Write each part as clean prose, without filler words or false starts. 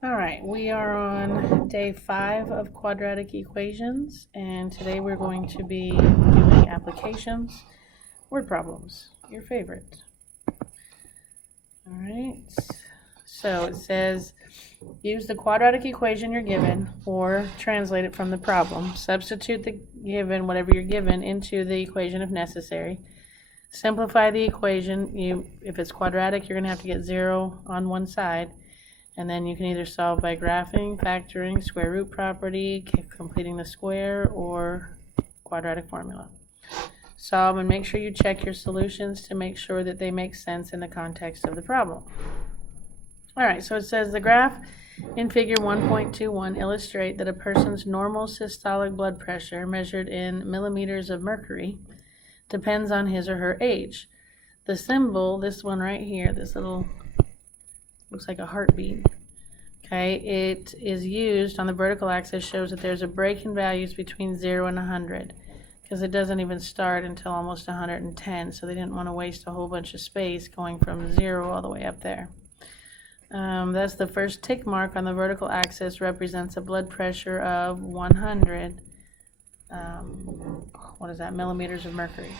All right, we are on day 5 of quadratic equations, and today we're going to be doing applications, word problems, your favorite. All right, so it says use the quadratic equation you're given or translate it from the problem. Substitute the given, whatever you're given, into the equation if necessary. Simplify the equation. If it's quadratic, you're going to have to get 0 on one side. And then you can either solve by graphing, factoring, square root property, completing the square, or quadratic formula. Solve and make sure you check your solutions to make sure that they make sense in the context of the problem. All right, so it says the graph in figure 1.21 illustrate that a person's normal systolic blood pressure measured in millimeters of mercury depends on his or her age. The symbol, this one right here, this little looks like a heartbeat. Okay, it is used on the vertical axis, shows that there's a break in values between 0 and 100 because it doesn't even start until almost 110, so they didn't want to waste a whole bunch of space going from 0 all the way up there. That's the first tick mark on the vertical axis represents a blood pressure of 100 millimeters of mercury.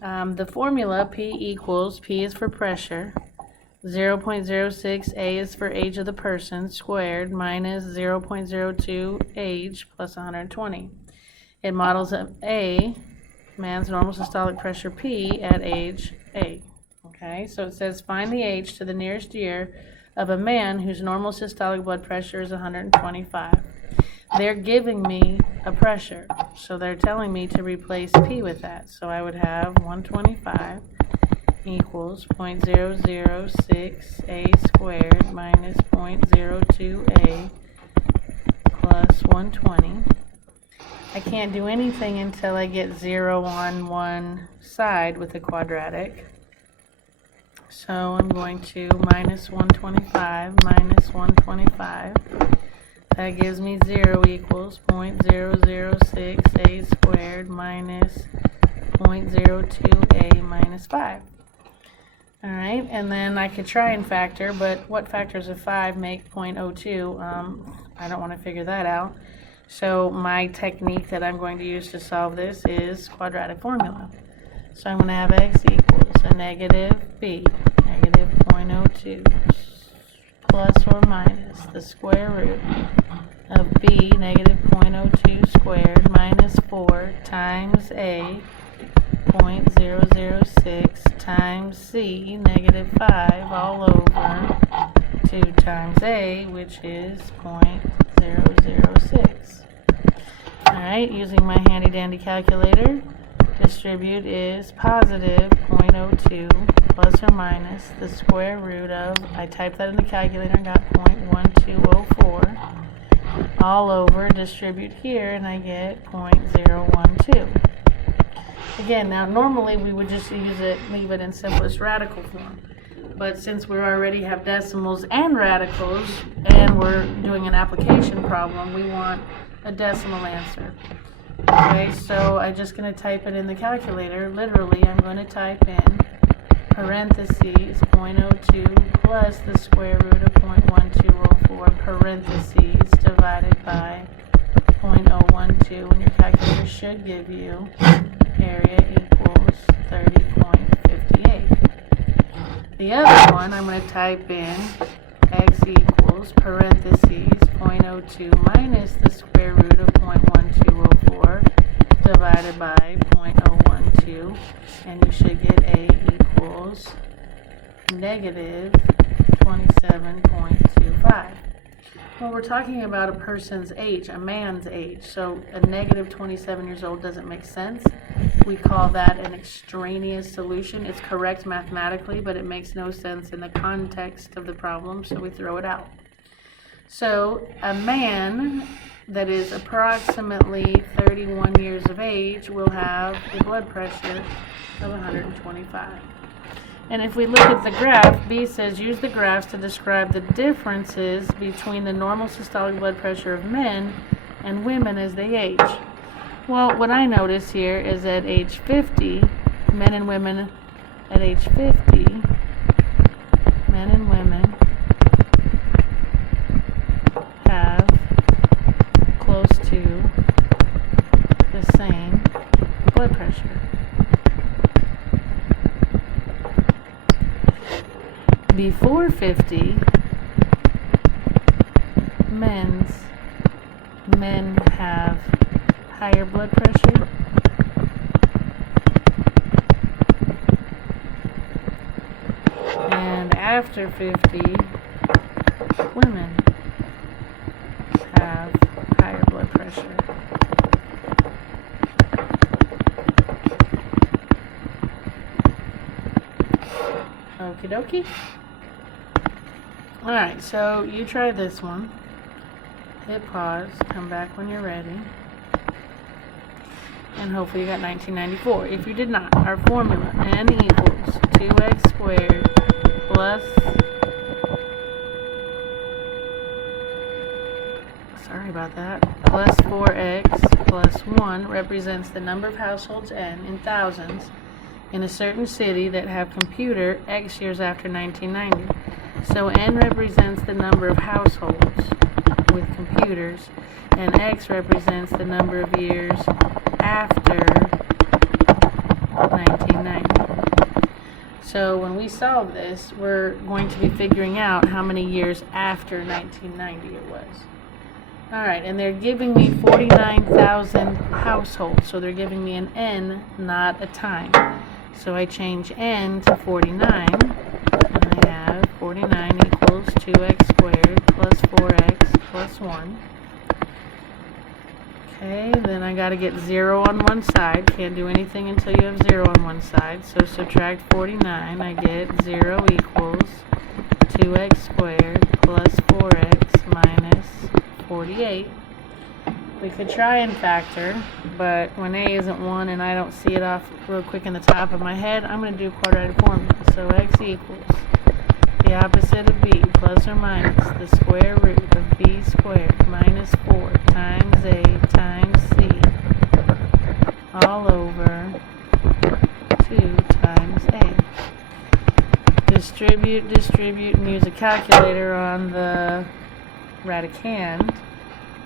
The formula P is for pressure, 0.06 A is for age of the person squared minus 0.02 age plus 120. It models A, man's normal systolic pressure P at age A. Okay, so it says find the age to the nearest year of a man whose normal systolic blood pressure is 125. They're giving me a pressure, so they're telling me to replace P with that. So I would have 125 equals 0.006 A squared minus 0.02 A plus 120. I can't do anything until I get 0 on one side with a quadratic. So I'm going to minus 125 minus 125. That gives me 0 equals 0.006 A squared minus 0.02 A minus 5. All right, and then I could try and factor, but what factors of 5 make 0.02? I don't want to figure that out. So my technique that I'm going to use to solve this is quadratic formula. So I'm going to have x equals a negative b, negative 0.02, plus or minus the square root of b, negative 0.02 squared, minus 4 times a, 0.006 times c, negative 5, all over 2 times a, which is 0.006. Alright, using my handy dandy calculator, distribute is positive 0.02 plus or minus the square root of, I typed that in the calculator and got 0.1204, all over, distribute here, and I get 0.012. Again, now normally we would just leave it in simplest radical form. But since we already have decimals and radicals, and we're doing an application problem, we want a decimal answer. Okay, so I'm just going to type it in the calculator. Literally, I'm going to type in parentheses 0.02 plus the square root of 0.1204 parentheses divided by 0.012, and your calculator should give you area equals 30.58. The other one, I'm going to type in x equals parentheses 0.02 minus the square root of 0.1204 divided by 0.012, and you should get a equals negative 27.25. Well, we're talking about a person's age, a man's age, so a negative 27 years old doesn't make sense. We call that an extraneous solution. It's correct mathematically, but it makes no sense in the context of the problem, so we throw it out. So a man that is approximately 31 years of age will have a blood pressure of 125. And if we look at the graph, B says use the graphs to describe the differences between the normal systolic blood pressure of men and women as they age. Well, what I notice here is at age 50, men and women at age 50, men and women same blood pressure. Before 50, men have higher blood pressure. And after 50, women have higher blood pressure. Okie dokie. Alright, so you try this one. Hit pause, come back when you're ready. And hopefully you got 1994. If you did not, our formula, n equals 2x squared plus, sorry about that, plus 4x plus 1 represents the number of households n in thousands in a certain city that have computer x years after 1990. So n represents the number of households with computers, and x represents the number of years after 1990. So when we solve this, we're going to be figuring out how many years after 1990 it was. Alright, and they're giving me 49,000 households, so they're giving me an n, not a time. So I change n to 49, and I have 49 equals 2x squared plus 4x plus 1. Okay, then I got to get 0 on one side. Can't do anything until you have 0 on one side. So subtract 49, I get 0 equals 2x squared plus 4x minus 48. We could try and factor, but when a isn't 1 and I don't see it off real quick in the top of my head, I'm going to do quadratic formula. So x equals the opposite of b plus or minus the square root of b squared minus 4 times a times c all over 2 times a. Distribute, and use a calculator on the radicand.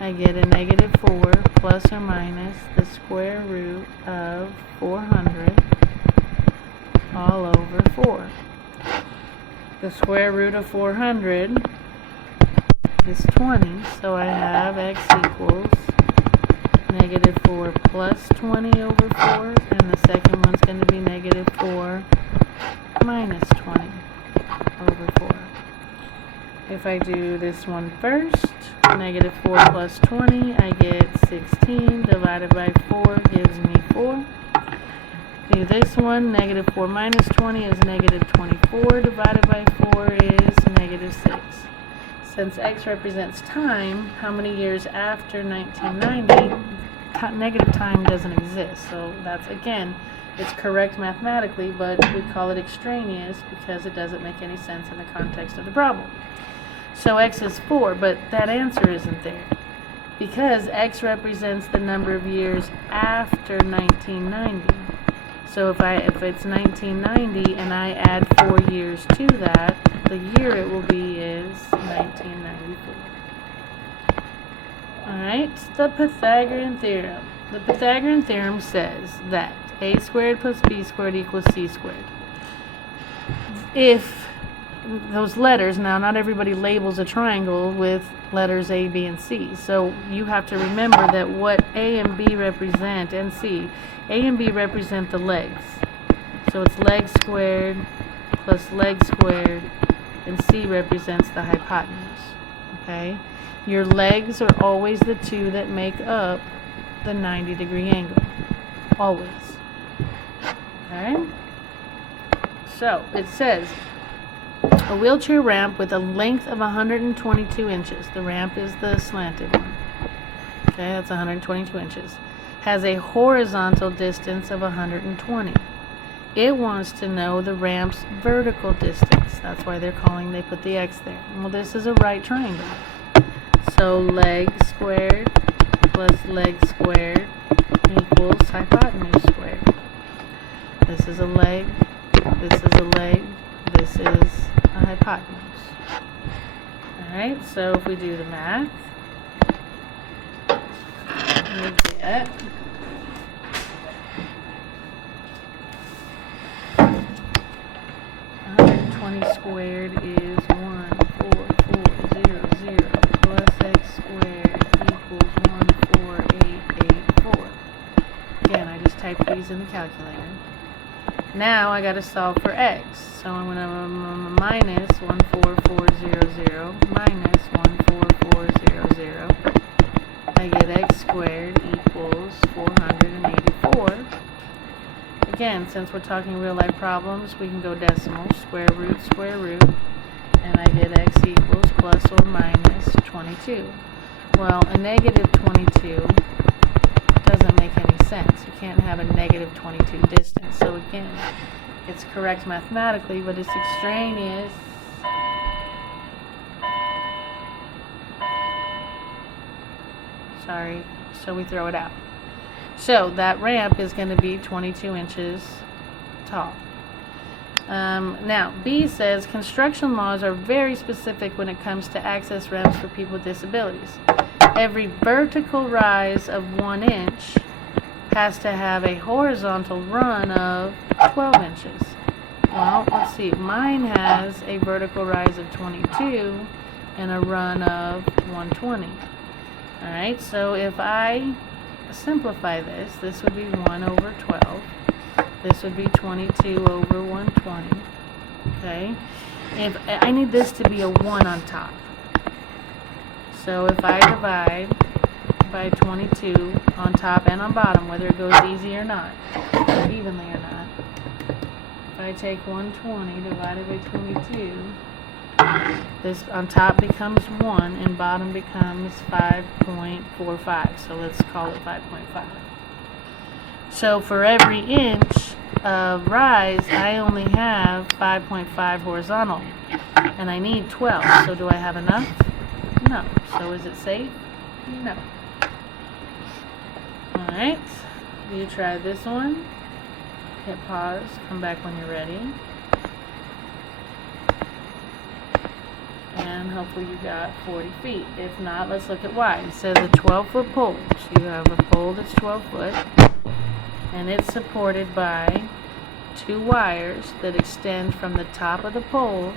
I get a negative 4 plus or minus the square root of 400 all over 4. The square root of 400 is 20, so I have x equals negative 4 plus 20 over 4, and the second one's going to be negative 4 minus 20 over 4. If I do this one first, negative 4 plus 20, I get 16 divided by 4 gives me 4. Do this one, negative 4 minus 20 is negative 24 divided by 4 is negative 6. Since x represents time, how many years after 1990, negative time doesn't exist. So that's, again, it's correct mathematically, but we call it extraneous because it doesn't make any sense in the context of the problem. So x is 4, but that answer isn't there because x represents the number of years after 1990. So if it's 1990 and I add 4 years to that, the year it will be is 1994. Alright, the Pythagorean Theorem. The Pythagorean Theorem says that a squared plus b squared equals c squared. If those letters, now not everybody labels a triangle with letters A, B, and C, so you have to remember that what A and B represent, and C, A and B represent the legs. So it's leg squared plus leg squared, and C represents the hypotenuse. Okay? Your legs are always the two that make up the 90-degree angle. Always. Okay? So, it says a wheelchair ramp with a length of 122 inches. The ramp is the slanted one. Okay, that's 122 inches. Has a horizontal distance of 120. It wants to know the ramp's vertical distance. That's why they put the x there. Well, this is a right triangle. So leg squared plus leg squared equals hypotenuse squared. This is a leg, this is a leg, this is a hypotenuse. Alright, so if we do the math, we get 20 squared is 14400 plus x squared equals 14884. Again, I just typed these in the calculator. Now I got to solve for x. So I'm going to minus 14400 minus 14400. I get x squared equals 484. Again, since we're talking real life problems, we can go decimal, square root, and I get x equals plus or minus 22. Well, a negative 22 doesn't make any sense. You can't have a negative 22 distance. So again, it's correct mathematically, but it's extraneous. Sorry, so we throw it out. So that ramp is going to be 22 inches tall. Now, B says construction laws are very specific when it comes to access ramps for people with disabilities. Every vertical rise of 1 inch has to have a horizontal run of 12 inches. Well, let's see. Mine has a vertical rise of 22 and a run of 120. Alright, so if I simplify this, this would be 1 over 12. This would be 22 over 120. Okay? If I need this to be a 1 on top. So if I divide by 22 on top and on bottom, whether it goes easy or not, or evenly or not, if I take 120 divided by 22, this on top becomes 1 and bottom becomes 5.45. So let's call it 5.5. So for every inch of rise, I only have 5.5 horizontal, and I need 12. So do I have enough? No. So is it safe? No. Alright, you try this one. Hit pause, come back when you're ready. And hopefully you got 40 feet. If not, let's look at Y. It says a 12-foot pole. So you have a pole that's 12 foot, and it's supported by 2 wires that extend from the top of the pole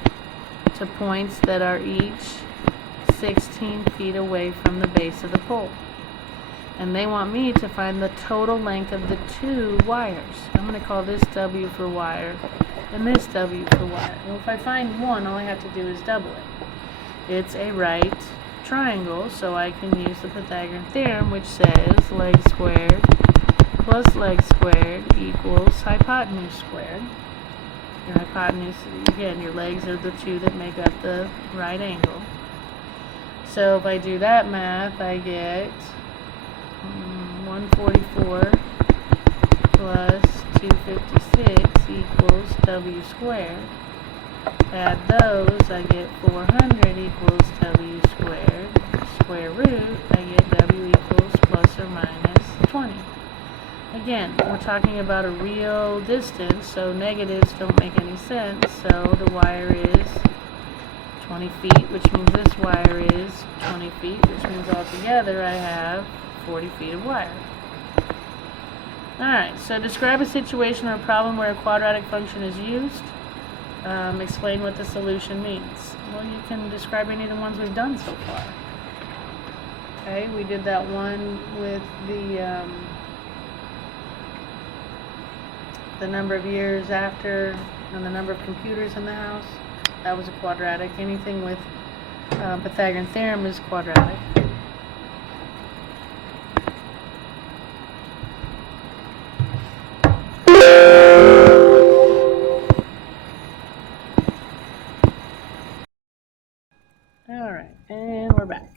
to points that are each 16 feet away from the base of the pole. And they want me to find the total length of the 2 wires. I'm going to call this W for wire and this W for wire. Well, if I find one, all I have to do is double it. It's a right triangle, so I can use the Pythagorean Theorem, which says leg squared plus leg squared equals hypotenuse squared. Your hypotenuse, again, your legs are the 2 that make up the right angle. So if I do that math, I get 144 plus 256 equals W squared. Add those, I get 400 equals W squared. Square root, I get W equals plus or minus 20. Again, we're talking about a real distance, so negatives don't make any sense. So the wire is 20 feet, which means this wire is 20 feet, which means altogether I have 40 feet of wire. Alright, so describe a situation or a problem where a quadratic function is used. Explain what the solution means. Well, you can describe any of the ones we've done so far. Okay, we did that one with the number of years after and the number of computers in the house. That was a quadratic. Anything with Pythagorean Theorem is quadratic. Alright, and we're back.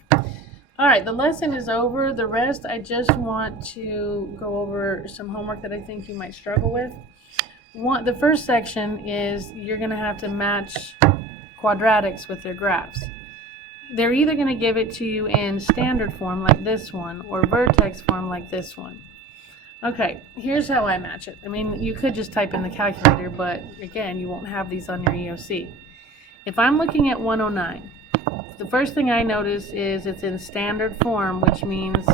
Alright, the lesson is over. The rest, I just want to go over some homework that I think you might struggle with. The first section is you're going to have to match quadratics with their graphs. They're either going to give it to you in standard form like this one or vertex form like this one. Okay, here's how I match it. I mean, you could just type in the calculator, but again, you won't have these on your EOC. If I'm looking at 109, the first thing I notice is it's in standard form, which means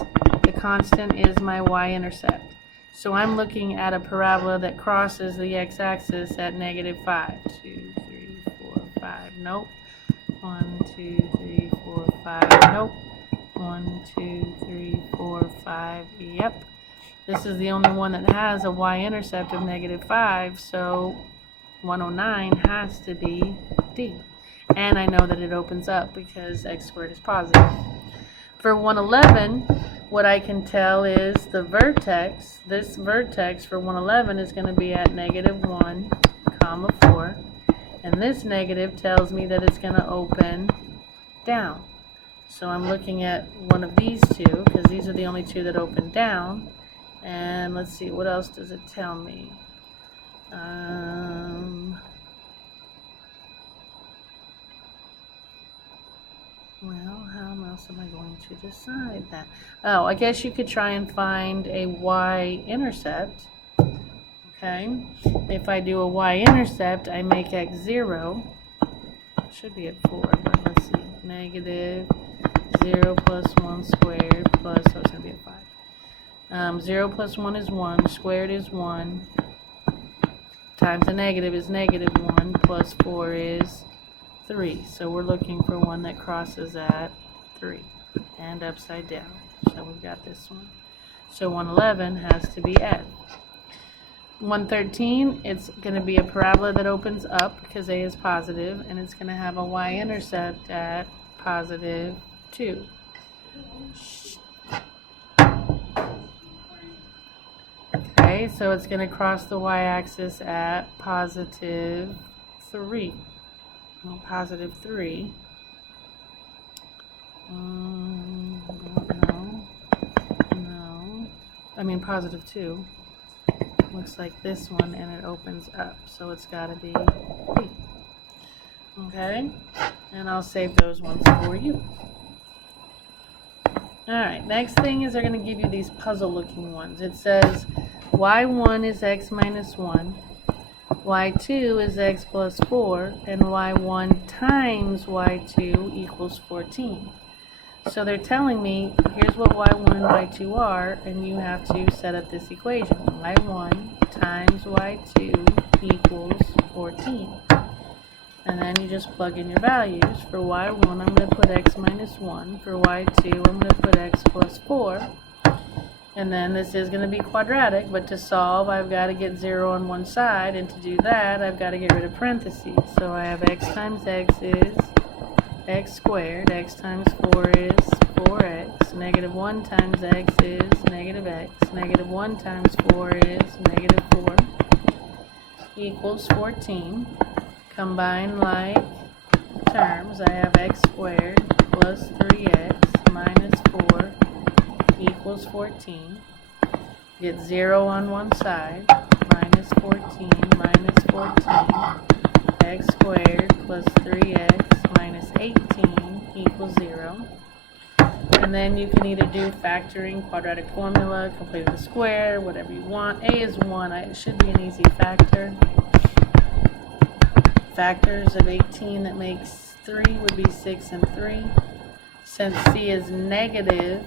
the constant is my y-intercept. So I'm looking at a parabola that crosses the x-axis at -5. 2, 3, 4, Nope. 1, 2, 3, 4, 5. Nope. 1, 2, 3, 4, 5. Yep. This is the only one that has a y-intercept of -5, so 109 has to be D. And I know that it opens up because x squared is positive. For 111, what I can tell is the vertex, this vertex for 111 is going to be at -1, 4. And this negative tells me that it's going to open down. So I'm looking at one of these two, because these are the only two that open down. And let's see, what else does it tell me? Well, how else am I going to decide that? Oh, I guess you could try and find a y-intercept. Okay, if I do a y-intercept, I make x 0. It should be at 4, but let's see. -0 plus 1 squared plus, so it's going to be at 5. 0 plus 1 is 1, squared is 1, times the negative is -1, plus 4 is 3. So we're looking for one that crosses at 3 and upside down. So we've got this one. So 111 has to be F. 113, it's going to be a parabola that opens up because A is positive, and it's going to have a y-intercept at +2. Okay, so it's going to cross the y-axis at +3. Well, +3. No. I mean +2. Looks like this one, and it opens up, so it's got to be B. Okay, and I'll save those ones for you. Alright, next thing is they're going to give you these puzzle-looking ones. It says y1 is x minus 1, y2 is x plus 4, and y1 times y2 equals 14. So they're telling me, here's what y1 and y2 are, and you have to set up this equation. y1 times y2 equals 14. And then you just plug in your values. For y1, I'm going to put x minus 1. For y2, I'm going to put x plus 4. And then this is going to be quadratic, but to solve, I've got to get 0 on one side, and to do that, I've got to get rid of parentheses. So I have x times x is x squared, x times 4 is 4x, -1 times x is -x, -1 times 4 is -4, equals 14. Combine like terms, I have x squared plus 3x minus 4 equals 14. Get 0 on one side, minus 14 minus 14, x squared plus 3x minus 18 equals 0. And then you can either do factoring, quadratic formula, complete the square, whatever you want. A is 1. It should be an easy factor. Factors of 18 that makes 3 would be 6 and 3. Since C is negative,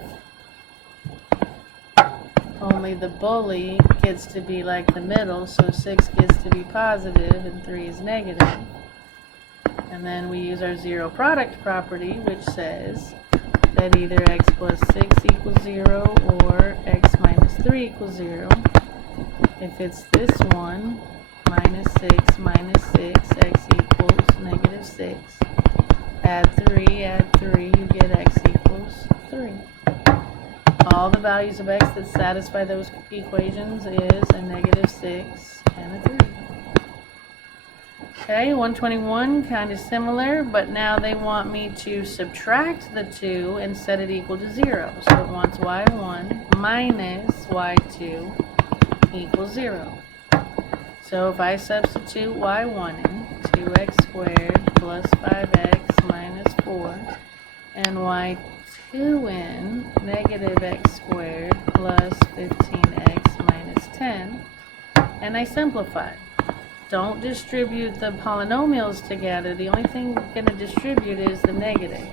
only the bully gets to be like the middle, so 6 gets to be positive and 3 is negative. And then we use our zero product property, which says that either x plus 6 equals 0 or x minus 3 equals 0. If it's this one, minus 6 minus 6, x equals -6. Add 3, you get x equals 3. All the values of x that satisfy those equations is a -6 and a 3. Okay, 121, kind of similar, but now they want me to subtract the 2 and set it equal to 0. So it wants y1 minus y2 equals 0. So if I substitute y1 in, 2x squared plus 5x minus 4, and y2 in, -x squared plus 15x minus 10, and I simplify. Don't distribute the polynomials together. The only thing going to distribute is the negative.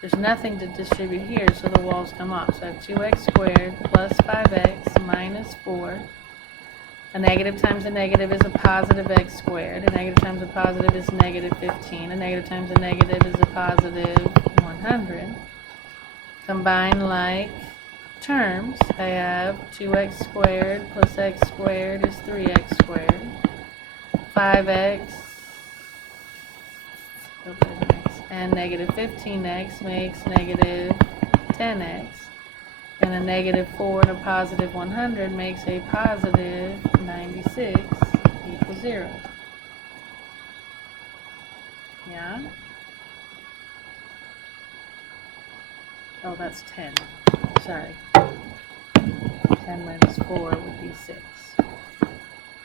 There's nothing to distribute here, so the walls come off. So I have 2x squared plus 5x minus 4 A negative times a negative is a positive x squared. A negative times a positive is negative 15. A negative times a negative is a positive 100. Combine like terms. I have 2x squared plus x squared is 3x squared. 5x and negative 15x makes negative 10x. And a negative 4 and a positive 100 makes a positive 96 equals 0. Yeah? Oh, that's 10. Sorry. 10 minus 4 would be 6.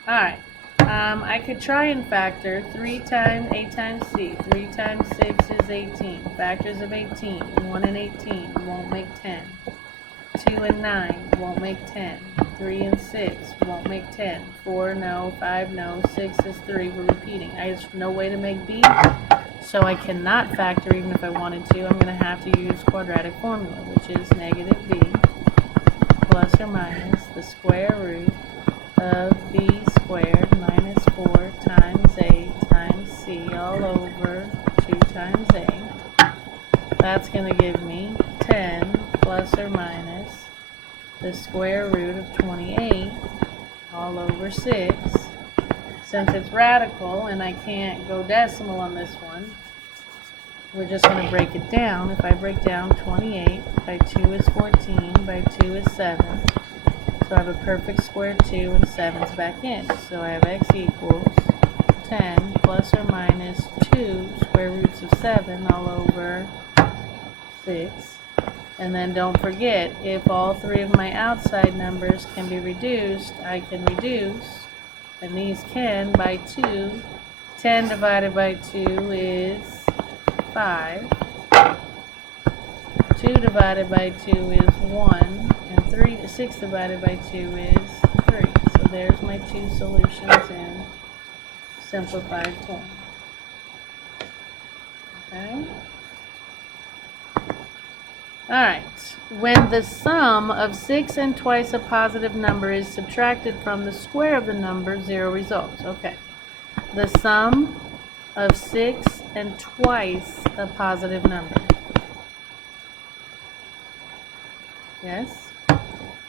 Alright. I could try and factor 3 times 8 times c. 3 times 6 is 18. Factors of 18. 1 and 18 won't make 10. 2 and 9 won't make 10. 3 and 6 won't make 10. 4 no, 5 no, 6 is 3. We're repeating. There's no way to make b, so I cannot factor even if I wanted to. I'm going to have to use quadratic formula, which is negative b plus or minus the square root of b squared minus 4 times a times c all over 2 times a. That's going to give me 10 plus or minus the square root of 28 all over 6. Since it's radical and I can't go decimal on this one, we're just going to break it down. If I break down 28 by 2 is 14, by 2 is 7. So I have a perfect square 2 and 7's back in. So I have x equals 10 plus or minus 2 square roots of 7 all over 6. And then don't forget, if all 3 of my outside numbers can be reduced, I can reduce, and these can, by 2. 10 divided by 2 is 5. 2 divided by 2 is 1. And 6 divided by 2 is 3. So there's my 2 solutions in simplified form. Okay? Alright, when the sum of 6 and twice a positive number is subtracted from the square of the number, 0 results. Okay, the sum of 6 and twice a positive number, yes,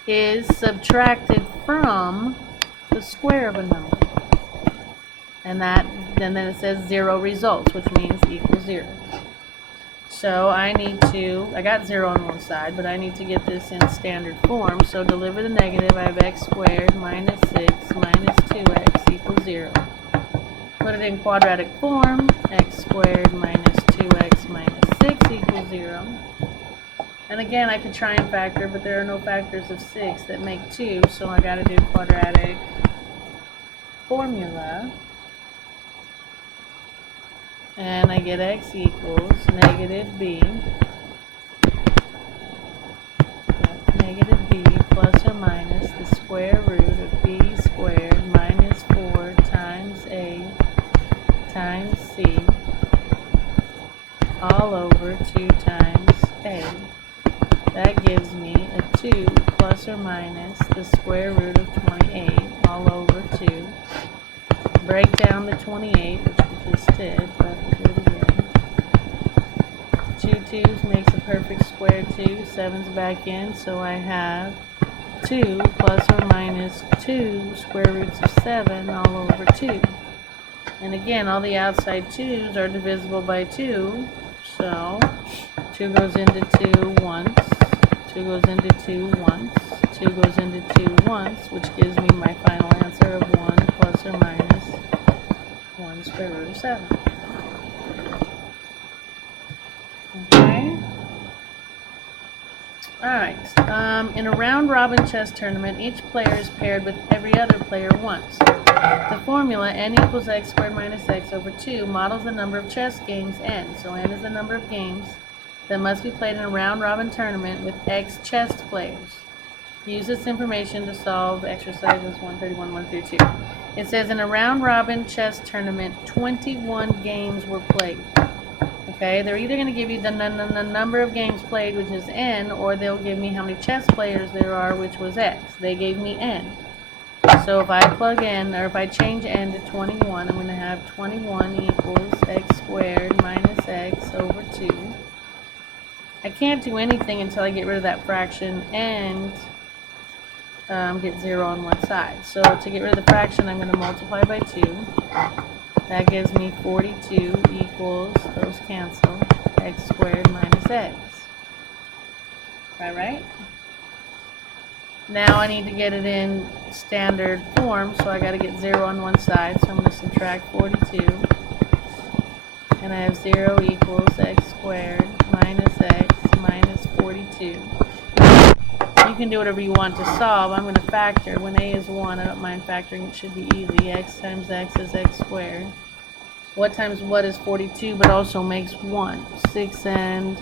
is subtracted from the square of a number. And then it says 0 results, which means equals 0. So I got 0 on one side, but I need to get this in standard form. So deliver the negative. I have x squared minus 6 minus 2x equals 0. Put it in quadratic form. X squared minus 2x minus 6 equals 0. And again, I could try and factor, but there are no factors of 6 that make 2, so I got to do quadratic formula. And I get x equals negative b plus or minus the square root of b squared minus 4 times a times c all over 2 times a. That gives me a 2 plus or minus the square root of 28 all over 2. Break down the 28, which we just did, but we'll do it again. 2 2's makes a perfect square 2, 7's back in, so I have 2 plus or minus 2 square roots of 7 all over 2. And again, all the outside 2's are divisible by 2, so 2 goes into 2 once, 2 goes into 2 once, 2 goes into 2 once, which gives me my final answer of 1 plus or minus 1 square root of 7. Okay. Alright. In a round-robin chess tournament, each player is paired with every other player once. The formula n equals x squared minus x over 2 models the number of chess games n. So n is the number of games that must be played in a round-robin tournament with x chess players. Use this information to solve exercises 131, 132. It says in a round-robin chess tournament, 21 games were played. Okay, they're either going to give you the number of games played, which is n, or they'll give me how many chess players there are, which was x. They gave me n. So if I plug in, or if I change n to 21, I'm going to have 21 equals x squared minus x over 2. I can't do anything until I get rid of that fraction and get 0 on one side. So to get rid of the fraction, I'm going to multiply by 2. That gives me 42 equals, those cancel, x squared minus x. Right? Now I need to get it in standard form, so I got to get 0 on one side. So I'm going to subtract 42. And I have 0 equals x squared minus x minus 42. You can do whatever you want to solve. I'm going to factor. When a is 1, I don't mind factoring. It should be easy. X times x is x squared. What times what is 42, but also makes 1? 6 and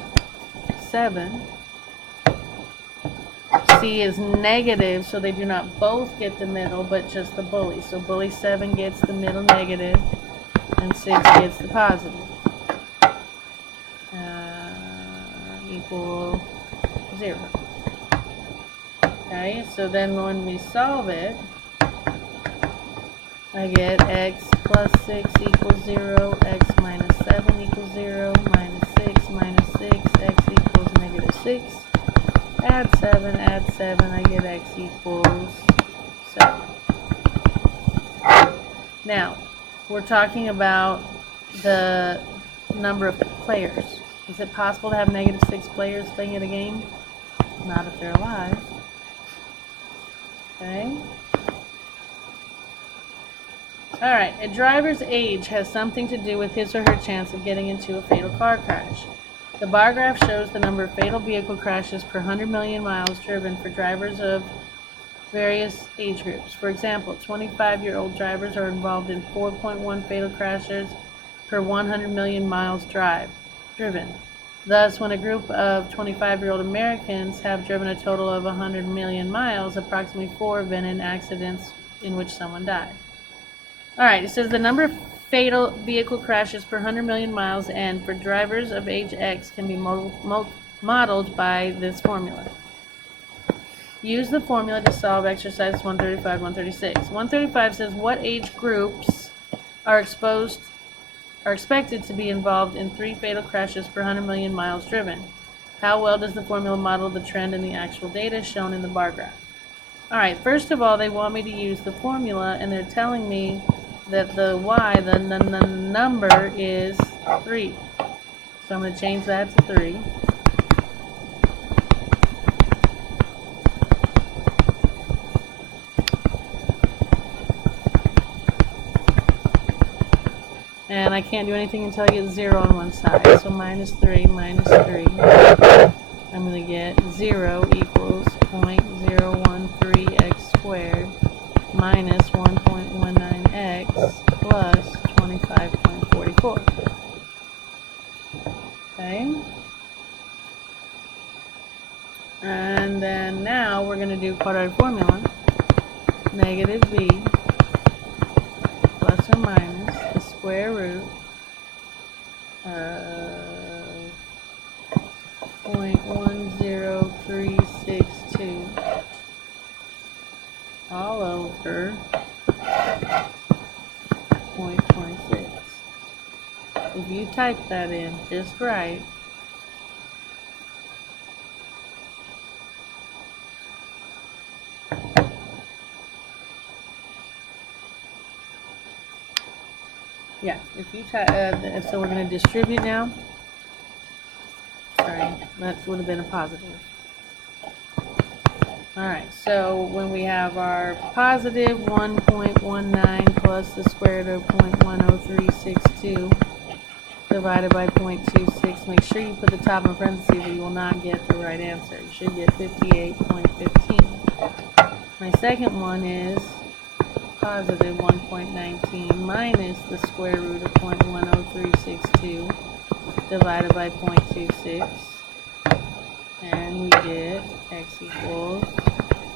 7. C is negative, so they do not both get the middle, but just the bully. So bully 7 gets the middle negative, and 6 gets the positive. Equal 0. Okay, so then when we solve it, I get x plus 6 equals 0, x minus 7 equals 0, minus 6 minus 6, x equals negative 6. Add 7, I get x equals 7. Now, we're talking about the number of players. Is it possible to have negative 6 players playing at a game? Not if they're alive. Okay. Alright, a driver's age has something to do with his or her chance of getting into a fatal car crash. The bar graph shows the number of fatal vehicle crashes per 100 million miles driven for drivers of various age groups. For example, 25-year-old drivers are involved in 4.1 fatal crashes per 100 million miles driven. Thus, when a group of 25-year-old Americans have driven a total of 100 million miles, approximately 4 have been in accidents in which someone died. Alright, it says the number of fatal vehicle crashes per 100 million miles and for drivers of age X can be modeled by this formula. Use the formula to solve exercise 135, 136. 135 says what age groups are expected to be involved in 3 fatal crashes per 100 million miles driven. How well does the formula model the trend in the actual data shown in the bar graph? Alright, first of all, they want me to use the formula, and they're telling me that the y, the number is 3. So I'm going to change that to 3. And I can't do anything until I get 0 on one side. So minus 3 minus 3. I'm going to get 0 equals 0.013x squared minus 1.19x plus 25.44. Okay. And then now we're going to do quadratic formula. Negative b plus or minus the square root of 0.10362 all over 0.26. If you type that in just right, yeah, if you type, so we're going to distribute now. Sorry, that would have been a positive. Alright, so when we have our positive 1.19 plus the square root of 0.10362 divided by 0.26, make sure you put the top in parentheses or you will not get the right answer. You should get 58.15. My second one is positive 1.19 minus the square root of 0.10362 divided by 0.26. And we get x equals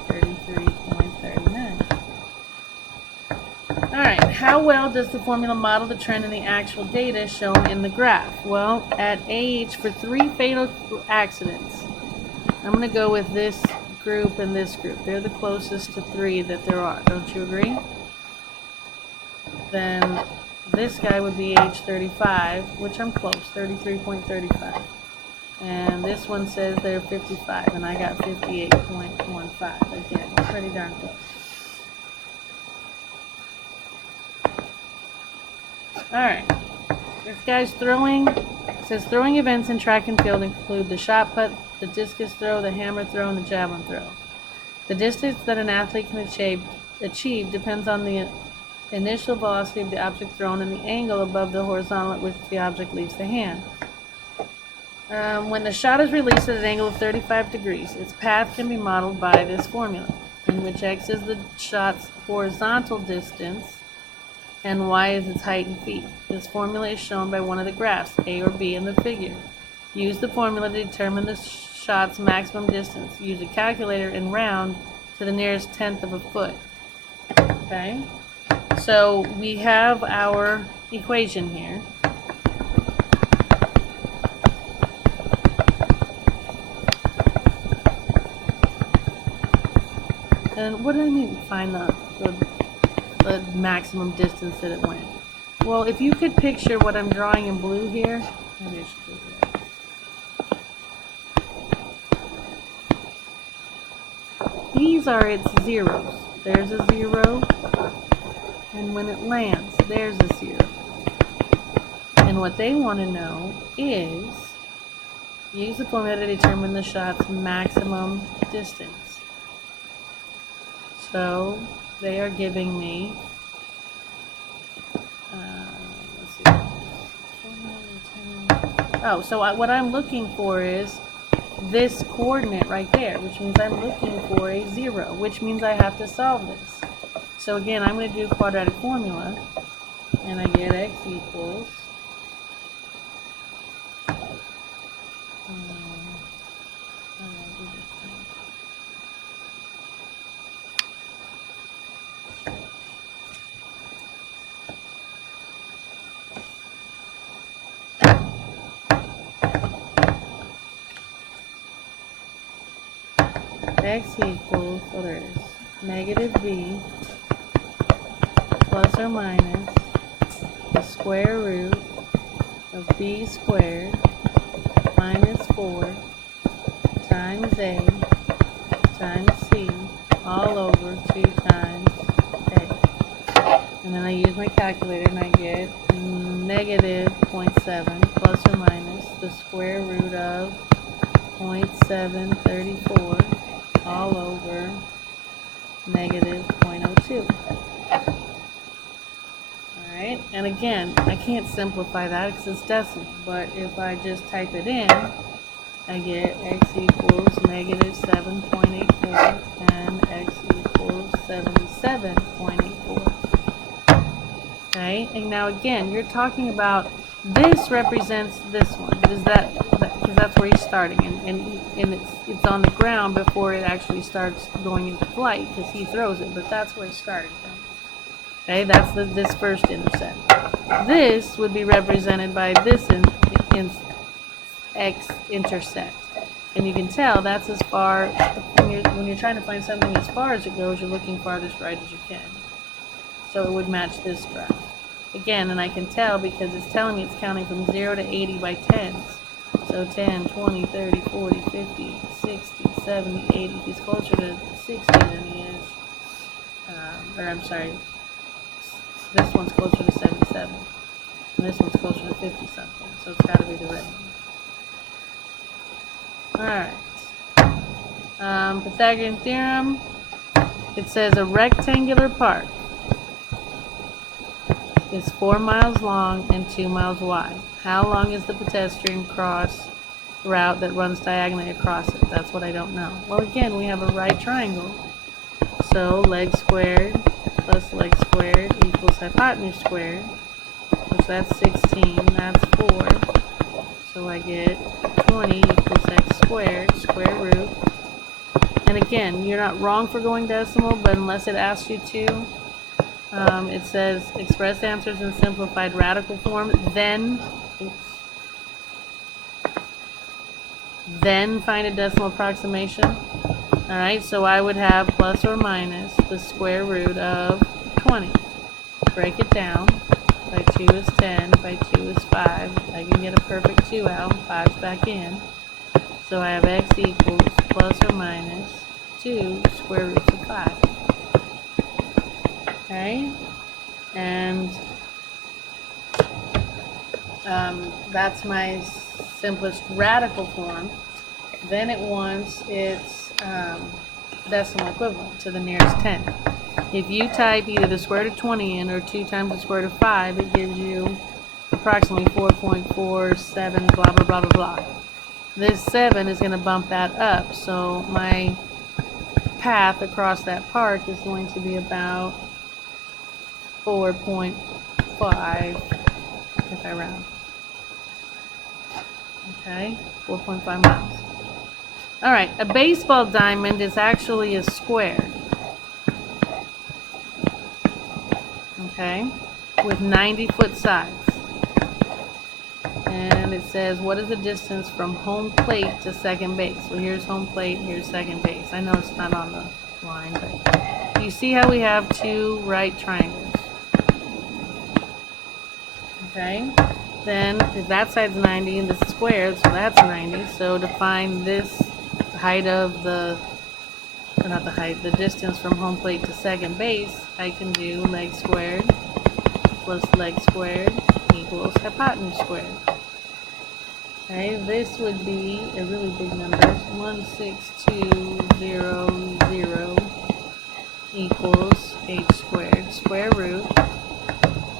33.39. Alright, how well does the formula model the trend in the actual data shown in the graph? Well, at age for 3 fatal accidents, I'm going to go with this group and this group. They're the closest to 3 that there are. Don't you agree? Then this guy would be age 35, which I'm close, 33.35. And this one says they're 55, and I got 58.15. Again, pretty darn close. Alright, this guy's throwing. It says throwing events in track and field include the shot put, the discus throw, the hammer throw, and the javelin throw. The distance that an athlete can achieve depends on the initial velocity of the object thrown and the angle above the horizontal at which the object leaves the hand. When the shot is released at an angle of 35 degrees, its path can be modeled by this formula, in which x is the shot's horizontal distance and y is its height in feet. This formula is shown by one of the graphs, A or B, in the figure. Use the formula to determine the shot's maximum distance. Use a calculator and round to the nearest tenth of a foot. Okay? So we have our equation here. And what do I need to find the maximum distance that it went? Well, if you could picture what I'm drawing in blue here, maybe I should do that. These are its zeros. There's a 0, and when it lands, there's a 0. And what they want to know is, use the formula to determine the shot's maximum distance. So they are giving me, let's see. Oh, so what I'm looking for is this coordinate right there, which means I'm looking for a 0, which means I have to solve this. So again, I'm going to do quadratic formula, and I get x equals x equals, so there it is, negative b plus or minus the square root of b squared minus 4 times a times c all over 2 times a. And then I use my calculator and I get negative 0.7 plus or minus the square root of 0.734 all over negative 0.02. Alright, and again, I can't simplify that because it's decimal, but if I just type it in, I get x equals negative 7.84 and x equals 77.84. Okay, and now again, you're talking about this represents this one, because that's where he's starting, and it's on the ground before it actually starts going into flight, because he throws it, but that's where it's starting from. Okay, that's this first intercept. This would be represented by this x-intercept, and you can tell that's as far, when you're trying to find something as far as it goes, you're looking farthest right as you can. So it would match this graph. Again, and I can tell because it's telling me it's counting from 0 to 80 by tens. So 10, 20, 30, 40, 50, 60, 70, 80. He's closer to 60 than he is, or I'm sorry, this one's closer to 77. And this one's closer to 50 something. So it's got to be the red one. Alright. Pythagorean Theorem. It says a rectangular park is 4 miles long and 2 miles wide. How long is the pedestrian cross route that runs diagonally across it? That's what I don't know. Well, again, we have a right triangle. So leg squared plus leg squared equals hypotenuse squared, which that's 16, that's 4. So I get 20 equals x squared, square root. And again, you're not wrong for going decimal, but unless it asks you to, it says express answers in simplified radical form, then find a decimal approximation. Alright, so I would have plus or minus the square root of 20. Break it down. By 2 is 10, by 2 is 5. I can get a perfect 2 out, 5's back in. So I have x equals plus or minus 2 square roots of 5. Okay? And that's my simplest radical form. Then it wants its decimal equivalent to the nearest 10. If you type either the square root of 20 in or 2 times the square root of 5, it gives you approximately 4.47 blah blah blah blah blah. This 7 is going to bump that up, so my path across that park is going to be about 4.5 if I round. Okay, 4.5 miles. Alright, a baseball diamond is actually a square. Okay, with 90-foot sides. And it says, what is the distance from home plate to second base? So here's home plate, here's second base. I know it's not on the line, but you see how we have 2 right triangles. Okay, then if that side's 90 and this is squared, so that's 90. So to find this height of the, not the height, the distance from home plate to second base, I can do leg squared plus leg squared equals hypotenuse squared. Okay, this would be a really big number, 16200 equals h squared, square root.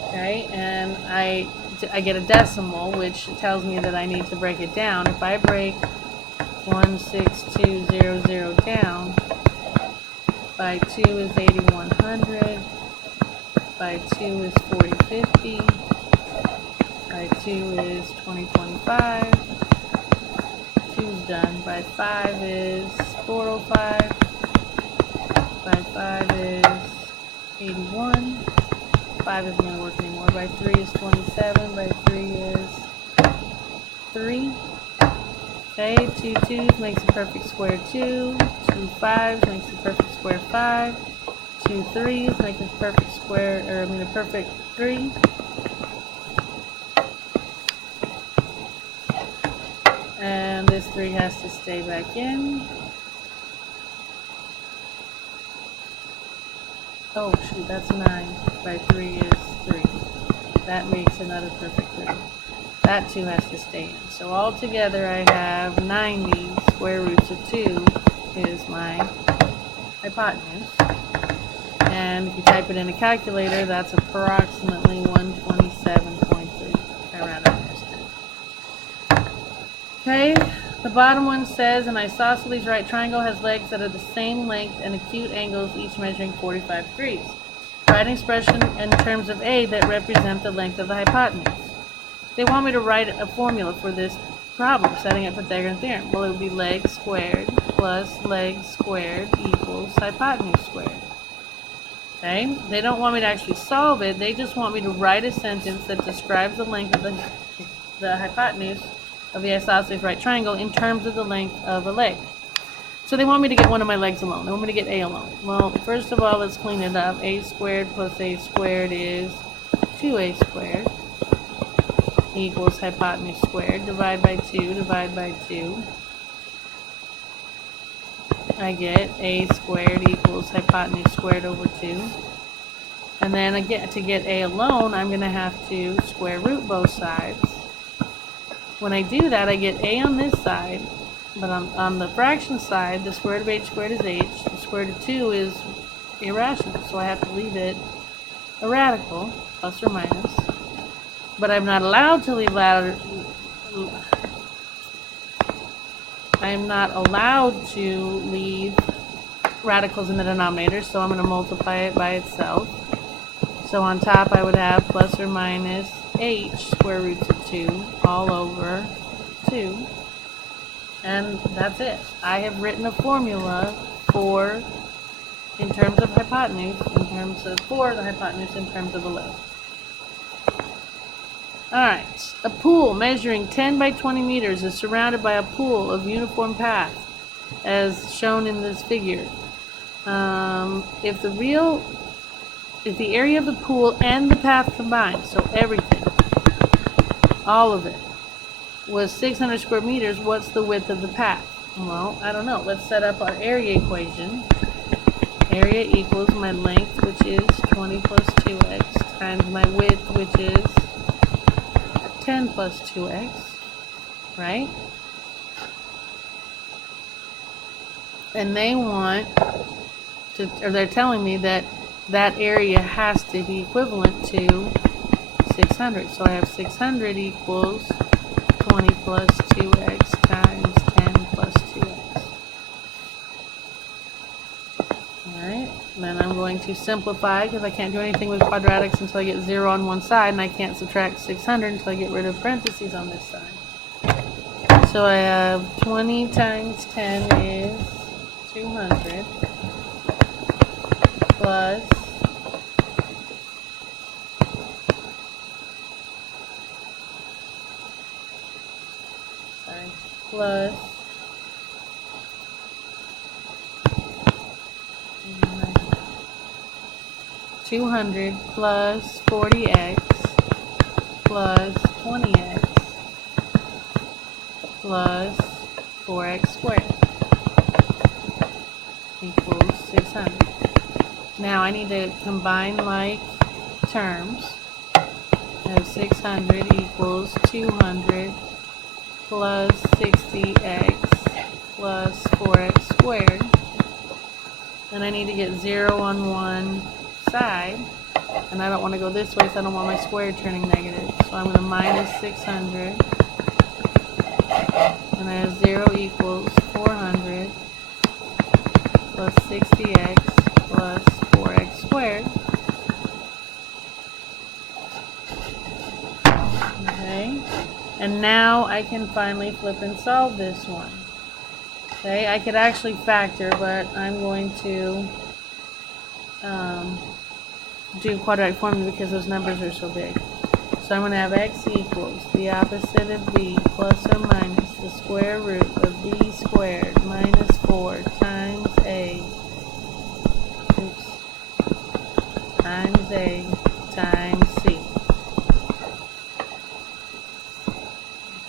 Okay, and I get a decimal, which tells me that I need to break it down. If I break 16200 down, by 2 is 8100, by 2 is 4050, by 2 is 2025, 2 is done, by 5 is 405, by 5 is 81, 5 isn't going to work anymore, by 3 is 27, by 3 is 3. Okay, 2 2's makes a perfect square 2, 2 5's makes a perfect square 5, 2 3's make a perfect square, or I mean a perfect 3. And this 3 has to stay back in. Oh shoot, that's 9. By 3 is 3. That makes another perfect 3. That 2 has to stay in. So altogether I have 90 square roots of 2 is my hypotenuse. And if you type it in a calculator, that's approximately 127.3. I round up there. Okay, the bottom one says an isosceles right triangle has legs that are the same length and acute angles, each measuring 45 degrees. Write an expression in terms of A that represent the length of the hypotenuse. They want me to write a formula for this problem, setting up Pythagoras Theorem. Well, it would be leg squared plus leg squared equals hypotenuse squared. Okay? They don't want me to actually solve it. They just want me to write a sentence that describes the length of the hypotenuse of the isosceles right triangle in terms of the length of a leg. So they want me to get one of my legs alone. They want me to get A alone. Well, first of all, let's clean it up. A squared plus A squared is 2A squared equals hypotenuse squared. Divide by 2, divide by 2. I get A squared equals hypotenuse squared over 2. And then again, to get A alone, I'm going to have to square root both sides. When I do that, I get A on this side, but on the fraction side, the square root of h squared is h. The square root of 2 is irrational, so I have to leave it a radical, plus or minus. But I'm not allowed to leave radicals in the denominator, so I'm going to multiply it by itself. So on top I would have plus or minus h square roots of 2 all over 2. And that's it. I have written a formula for the hypotenuse in terms of a leg. Alright, a pool measuring 10 by 20 meters is surrounded by a pool of uniform path. as shown in this figure. If the area of the pool and the path combined, so everything, all of it, was 600 square meters, what's the width of the path? Well, I don't know. Let's set up our area equation. Area equals my length, which is 20 plus 2x, times my width, which is 10 plus 2x, right? And they want to, or they're telling me that that area has to be equivalent to 600. So I have 600 equals 20 plus 2x times 10 plus 2x. Alright, then I'm going to simplify because I can't do anything with quadratics until I get 0 on one side, and I can't subtract 600 until I get rid of parentheses on this side. So I have 20 times 10 is 200 plus plus 200 plus 40x plus 20x plus 4x squared equals 600. Now I need to combine like terms. I have 600 equals 200 plus 60x plus 4x squared. And I need to get 0 on one side, and I don't want to go this way, so I don't want my square turning negative. So I'm going to minus 600, and I have 0 equals 400 plus 60x plus 4x squared. Okay, and now I can finally flip and solve this one. Okay, I could actually factor, but I'm going to do quadratic formula because those numbers are so big. So I'm going to have x equals the opposite of b plus or minus the square root of b squared minus 4 times a times c.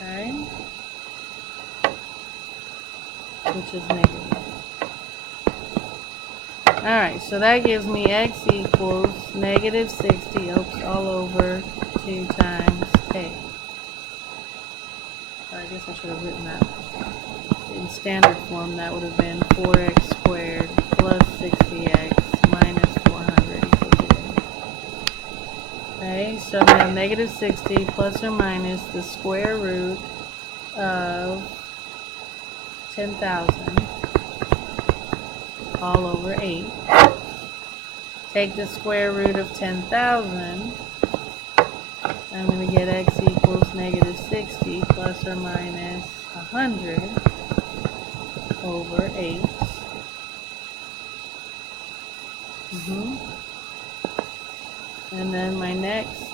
Okay? Which is negative. Alright, so that gives me x equals negative 60, all over 2 times a. I guess I should have written that in standard form. That would have been 4x squared plus 60x minus 400 equals 0. Okay, so I'm going to have negative 60 plus or minus the square root of 10,000 all over 8. Take the square root of 10,000. I'm going to get x equals negative 60 plus or minus 100 over 8. And then my next,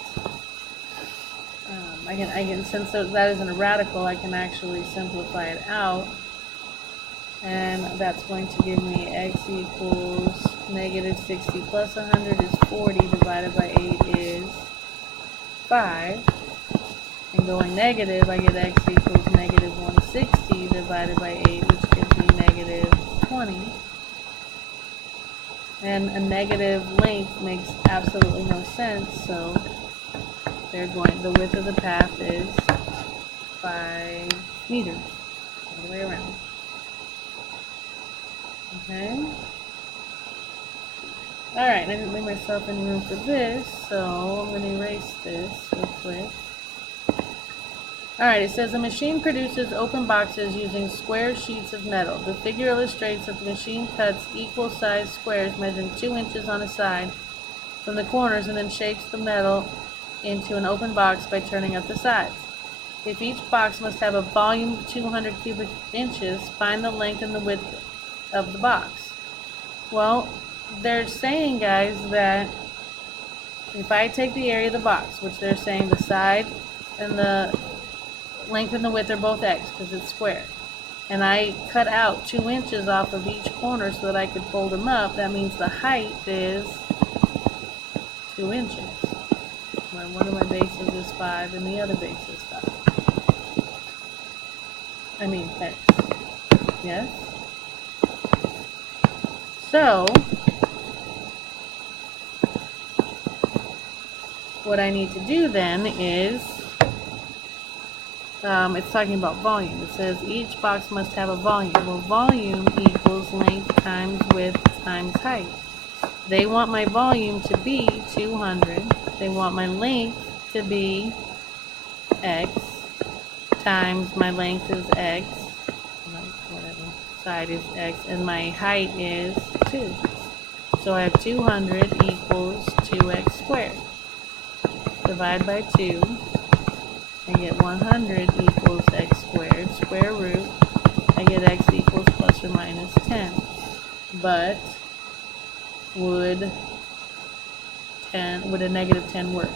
I can since that isn't a radical, I can actually simplify it out. And that's going to give me x equals negative 60 plus 100 is 40 divided by 8 is 5. And going negative, I get x equals negative 160 divided by 8, which gives me negative 20. And a negative length makes absolutely no sense, so the width of the path is 5 meters all the way around. Okay. Alright, I didn't leave myself any room for this, so I'm going to erase this real quick. Alright, it says a machine produces open boxes using square sheets of metal. The figure illustrates that the machine cuts equal sized squares measuring 2 inches on a side from the corners and then shapes the metal into an open box by turning up the sides. If each box must have a volume of 200 cubic inches, find the length and the width of the box. Well, they're saying, guys, that if I take the area of the box, which they're saying the side and the length and the width are both x because it's square, and I cut out 2 inches off of each corner so that I could fold them up, that means the height is 2 inches. One of my bases is 5 and the other base is 5. I mean x. Yes? So, what I need to do then is, it's talking about volume. It says each box must have a volume. Well, volume equals length times width times height. They want my volume to be 200. They want my length to be x times my length is x, whatever side is x, and my height is 2. So I have 200 equals 2x squared. Divide by 2, I get 100 equals x squared. Square root, I get x equals plus or minus 10. But would a negative 10 work?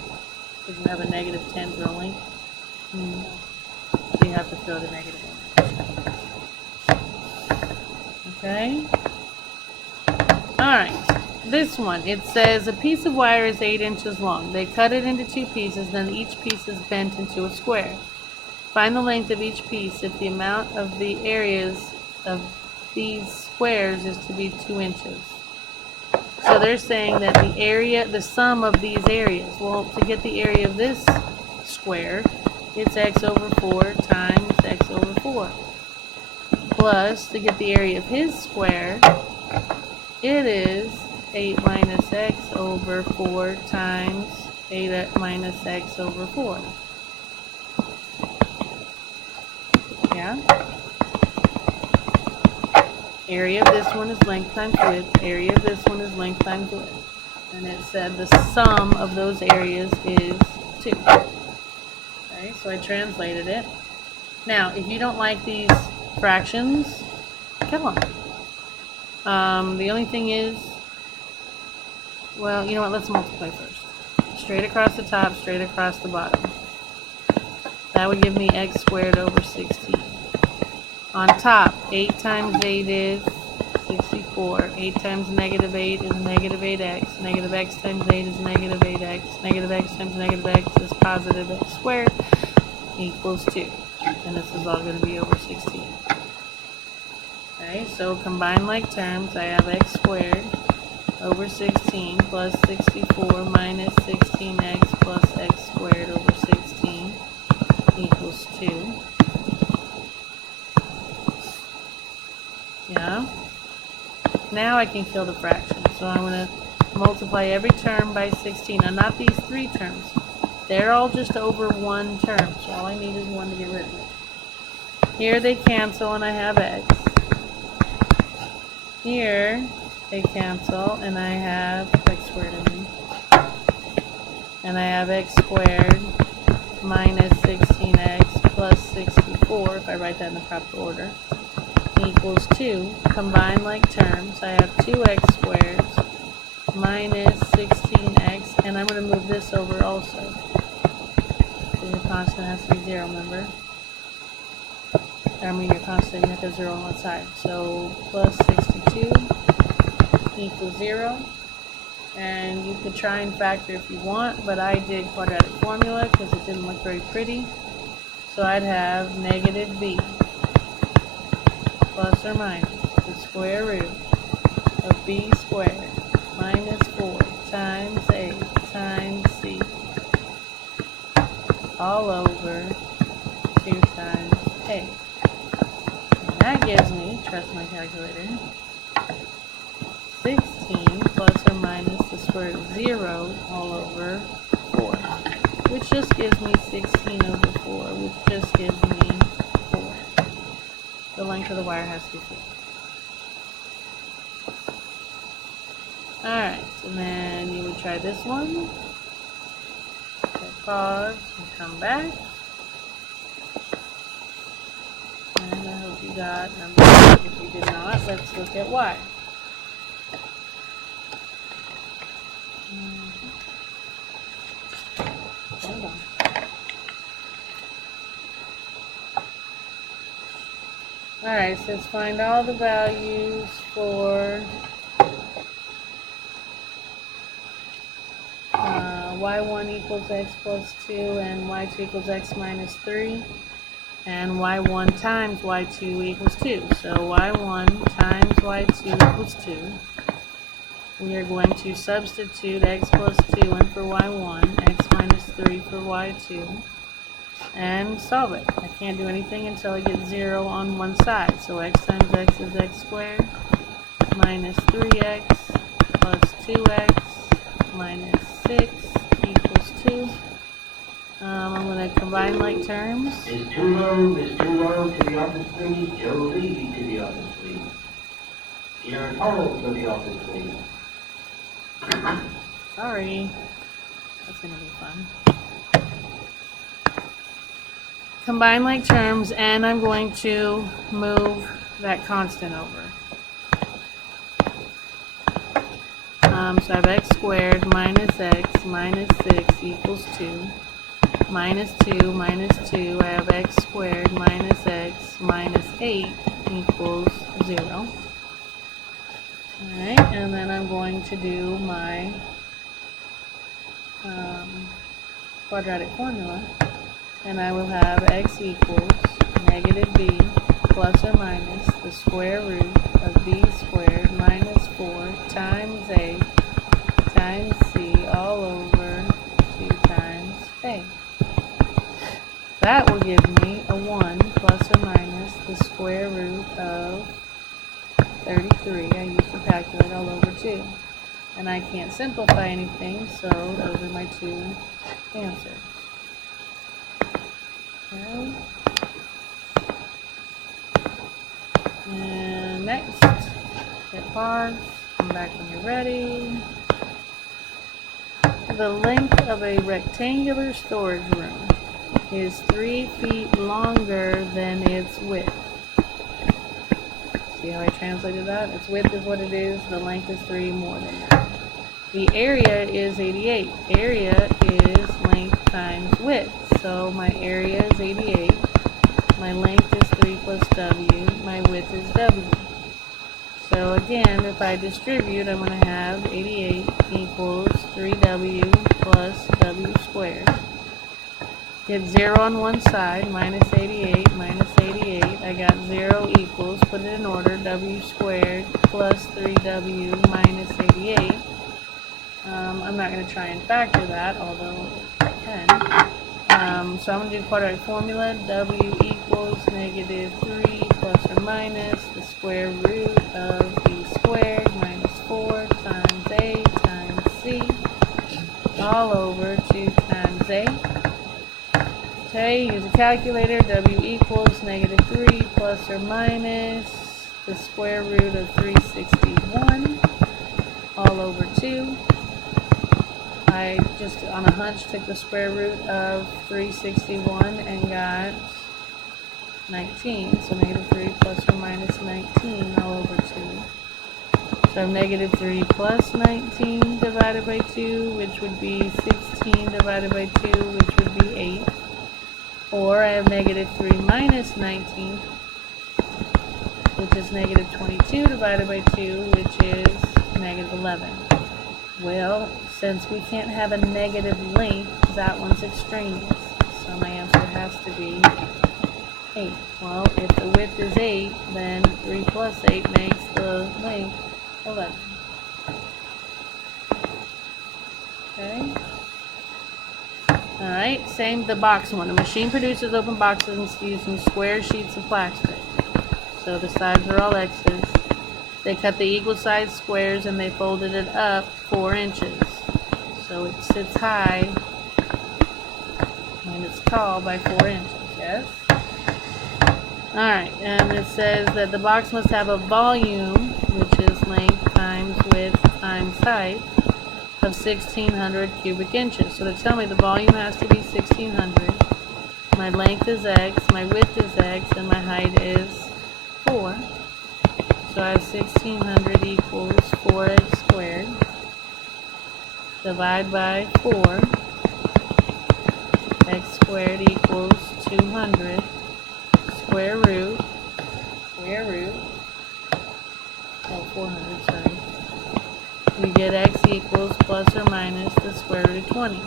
Would you have a negative 10 for a length? So you have to throw the negative in. Okay? Alright. This one, it says a piece of wire is 8 inches long. They cut it into 2 pieces, then each piece is bent into a square. Find the length of each piece if the amount of the areas of these squares is to be 2 inches. So they're saying that the sum of these areas, well, to get the area of this square, it's x over 4 times x over 4. Plus, to get the area of his square, it is 8 minus x over 4 times 8 minus x over 4. Yeah? Area of this one is length times width. Area of this one is length times width. And it said the sum of those areas is 2. Okay, so I translated it. Now, if you don't like these fractions, kill them. The only thing is, well, you know what, let's multiply first. Straight across the top, straight across the bottom. That would give me x squared over 16. On top, 8 times 8 is 64. 8 times negative 8 is negative 8x. Negative x times 8 is negative 8x. Negative x times negative x is positive x squared equals 2. And this is all going to be over 16. Okay, so combine like terms. I have x squared over 16 plus 64 minus 16x plus x squared over 16 equals 2. Yeah. Now I can kill the fraction. So I'm going to multiply every term by 16. Now not these 3 terms. They're all just over 1 term. So all I need is 1 to get rid of it. Here they cancel and I have x. Here they cancel and I have x squared, and I have x squared minus 16x plus 64, if I write that in the proper order, equals 2. Combine like terms. I have 2x squared minus 16x, and I'm going to move this over also. The constant has to be 0, remember? I mean your constant, you have to have 0 on one side. So plus 62 equals 0. And you could try and factor if you want, but I did quadratic formula because it didn't look very pretty. So I'd have negative b plus or minus the square root of b squared minus 4 times a times c all over 2 times a. And that gives me, trust my calculator, 16 plus or minus the square root of 0 all over 4, which just gives me 16 over 4, which just gives me 4. The length of the wire has to be 4. Alright, and then you would try this one. Pause and come back. And I hope you got number 2. If you did not, let's look at y. Hold on. Alright, so let's find all the values for y1 equals x plus 2 and y2 equals x minus 3, and y1 times y2 equals 2. So y1 times y2 equals 2. We are going to substitute x plus 2 in for y1, x minus 3 for y2, and solve it. I can't do anything until I get 0 on one side. So x times x is x squared minus 3x plus 2x minus 6 equals 2. I'm going to combine like terms. Miss Tulo to the office, please. Joe Levy to the office, please. Karen Hall to the office, please. Sorry. That's going to be fun. Combine like terms, and I'm going to move that constant over. So I have x squared minus x minus 6 equals 2. Minus 2 minus 2, I have x squared minus x minus 8 equals 0. Alright, and then I'm going to do my quadratic formula. And I will have x equals negative b plus or minus the square root of b squared minus 4 times a times c all over 2 times a. That will give me a 1 plus or minus the square root of 33. I use the calculator all over 2. And I can't simplify anything, so those are my two answers. Okay. And next, hit pause, come back when you're ready. The length of a rectangular storage room is 3 feet longer than its width. See how I translated that? Its width is what it is, the length is 3 more than that. The area is 88. Area is length times width. So my area is 88. My length is 3 plus w. My width is w. So again, if I distribute, I'm going to have 88 equals 3w plus w squared. Get 0 on one side, minus 88, minus 88. I got 0 equals, put it in order, w squared plus 3w minus 88. I'm not going to try and factor that, although I can. So I'm going to do quadratic formula. W equals negative 3 plus or minus the square root of b squared minus 4 times a times c all over 2 times a. Okay, use a calculator. W equals negative 3 plus or minus the square root of 361 all over 2. I just on a hunch took the square root of 361 and got 19. So negative 3 plus or minus 19 all over 2. So negative 3 plus 19 divided by 2, which would be 16 divided by 2, which would be 8. Or I have negative 3 minus 19, which is negative 22 divided by 2, which is negative 11. Well, since we can't have a negative length, that one's extraneous. So my answer has to be 8. Well, if the width is 8, then 3 plus 8 makes the length 11. Okay. Alright, same the box one. A machine produces open boxes using square sheets of plastic. So the sides are all X's. They cut the equal size squares and they folded it up 4 inches. So it sits high and it's tall by 4 inches, yes? Alright, and it says that the box must have a volume, which is length times width times height, of 1600 cubic inches. So to tell me the volume has to be 1600, my length is x, my width is x, and my height is 4. So I have 1600 equals 4x squared. Divide by 4. X squared equals 200. Square root 400, sorry. We get x equals plus or minus the square root of 20.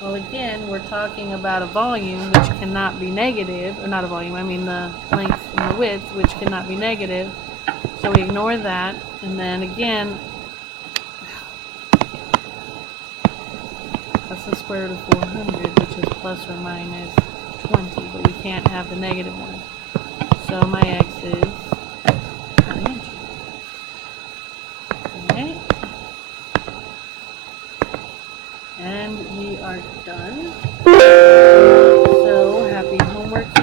Well, again, we're talking about a volume which cannot be negative, or not a volume, I mean the length and the width, which cannot be negative. So we ignore that, and then again, that's the square root of 400, which is plus or minus 20, but we can't have the negative one. So my x is 1 inch. Okay. And we are done. So happy homework.